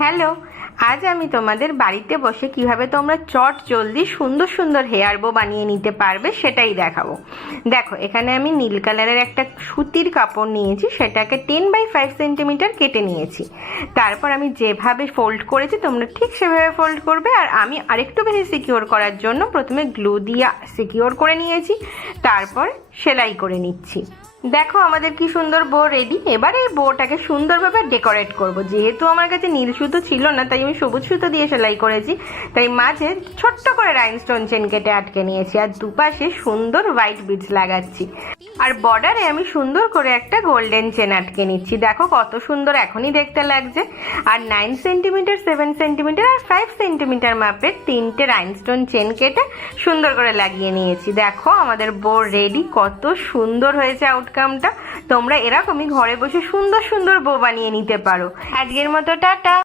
Hello, আজ আমি তোমাদের বাড়িতে বসে কিভাবে তোমরা চট জলদি সুন্দর সুন্দর হেয়ার বো বানিয়ে নিতে পারবে সেটাই দেখাবো। দেখো, এখানে আমি নীল কালারের একটা সুতির কাপড় নিয়েছি, সেটাকে 10x5 সেন্টিমিটার কেটে নিয়েছি। তারপর আমি যেভাবে ফোল্ড করেছি তোমরা ঠিক সেভাবে ফোল্ড করবে। আর আমি আরেকটু বেশি সিকিওর করার জন্য প্রথমে গ্লু দিয়ে সিকিওর করে নিয়েছি, তারপর সেলাই করে নিচ্ছি। দেখো আমাদের কি সুন্দর বো রেডি। এবার এই বোটাকে সুন্দরভাবে ডেকোরেট করব। যেহেতু আমার কাছে নীল সুতো ছিল না, তাই আমি সবুজ সুতো দিয়ে সেলাই করেছি। তাই মাঝে ছোট্ট করে রাইনস্টোন চেন কেটে আটকে নিয়েছি, আর দুপাশে সুন্দর হোয়াইট বিডস লাগাচ্ছি। আর বর্ডারে আমি সুন্দর করে একটা গোল্ডেন চেন আটকে নিচ্ছি। দেখো কত সুন্দর এখনই দেখতে লাগছে। আর 9 সেন্টিমিটার, 7 সেন্টিমিটার আর 5 সেন্টিমিটার মাপের 3টে রাইনস্টোন চেন কেটে সুন্দর করে লাগিয়ে নিয়েছি। দেখো আমাদের বো রেডি। কত সুন্দর হয়েছে আউটকামটা। তোমরা এরকমই ঘরে বসে সুন্দর সুন্দর বো বানিয়ে নিতে পারো। আজকের মতো টাটা।